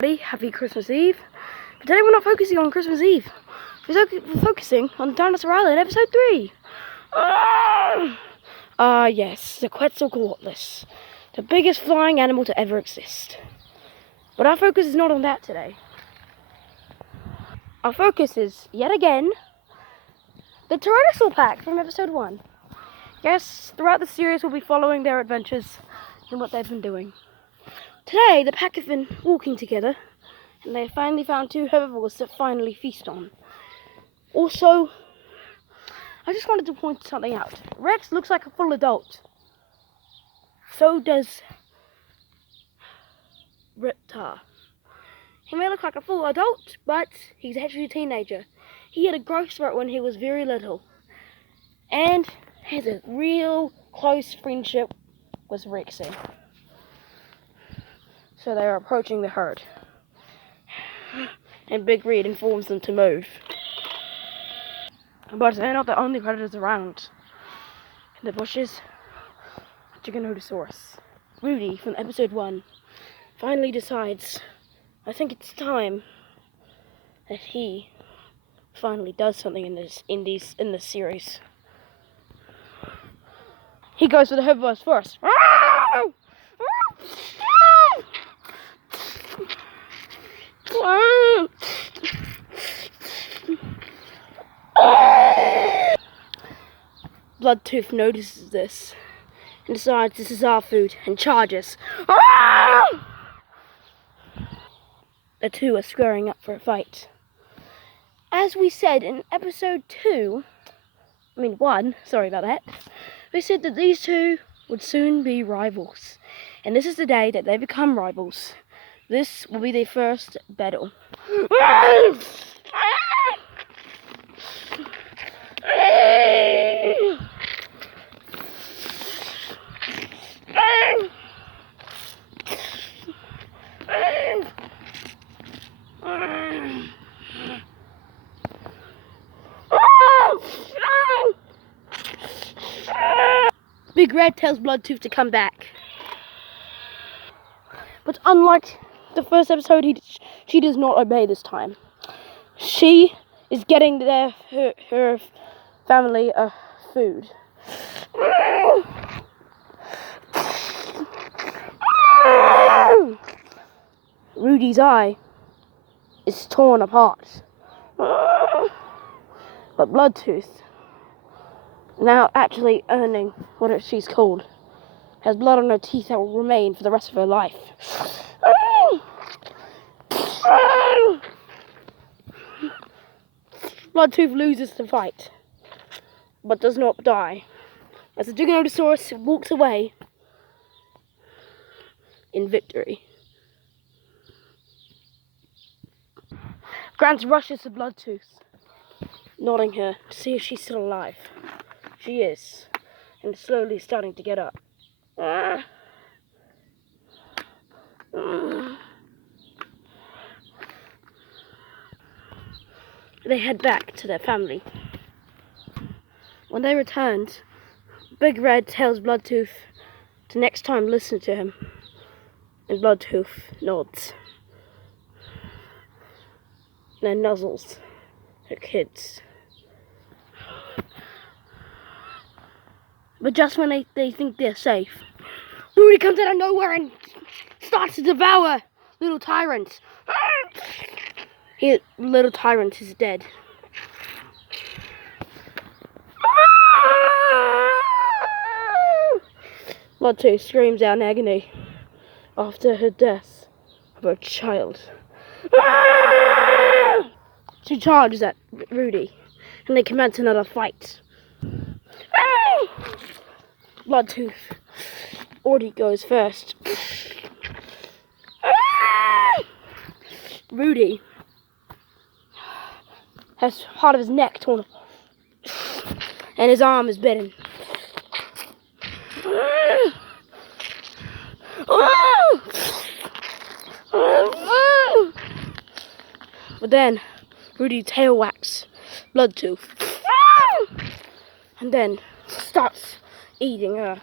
Happy Christmas Eve. But today we're not focusing on Christmas Eve. We're focusing on Dinosaur Island, episode 3. Yes, the Quetzalcoatlus, the biggest flying animal to ever exist. But our focus is not on that today. Our focus is, yet again, the Dinosaur pack from episode 1. Yes, throughout the series we'll be following their adventures and what they've been doing. Today, the pack have been walking together, and they have finally found 2 herbivores to finally feast on. Also, I just wanted to point something out. Rex looks like a full adult. So does Reptar. He may look like a full adult, but he's actually a teenager. He had a growth spurt when he was very little, and has a real close friendship with Rexy. So they are approaching the herd, and Big Red informs them to move. But they're not the only predators around. In the bushes, Dinosaur, Rudy from episode 1, finally decides, I think it's time that he finally does something in this series. He goes for the herbivores first. Bloodtooth notices this and decides this is our food and charges. The 2 are squaring up for a fight. As we said in episode 1, sorry about that, we said that these 2 would soon be rivals. And this is the day that they become rivals. This will be their first battle. Big Red tells Bloodtooth to come back. But unlike the first episode, she does not obey this time. She is getting her family food. Rudy's eye is torn apart. But Bloodtooth, now actually earning what she's called, has blood on her teeth that will remain for the rest of her life. Bloodtooth loses the fight, but does not die, as the Dinosaur walks away in victory. Grant rushes to Bloodtooth, nodding her to see if she's still alive. She is, and slowly starting to get up. They head back to their family. When they returned, Big Red tells Bloodtooth to next time listen to him, and Bloodtooth nods. Then nuzzles her kids. But just when they think they're safe, Rudy comes out of nowhere and starts to devour little Tyrant. Little Tyrant is dead. Bloodtooth screams out in agony after her death of her child. She charges at Rudy, and they commence another fight. Bloodtooth already goes first. Rudy has part of his neck torn and his arm is bitten. But then Rudy tail whacks Bloodtooth and then starts eating her.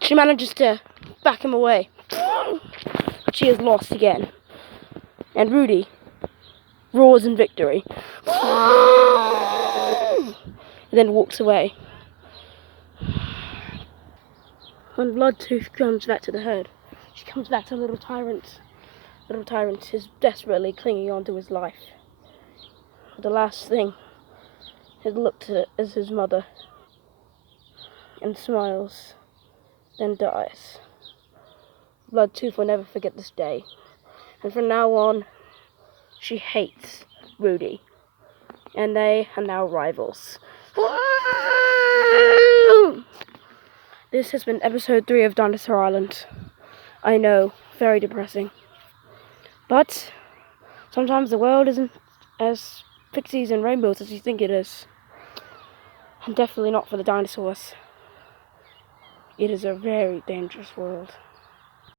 She manages to back him away. But she is lost again. And Rudy roars in victory. And then walks away. When Bloodtooth comes back to the herd, she comes back to Little Tyrant. Little Tyrant is desperately clinging on to his life. The last thing he looked at is his mother, and smiles, then dies. Bloodtooth will never forget this day, and from now on, she hates Rudy, and they are now rivals. This has been episode 3 of Dinosaur Island. I know, very depressing. But sometimes the world isn't as pixies and rainbows as you think it is. And definitely not for the dinosaurs. It is a very dangerous world.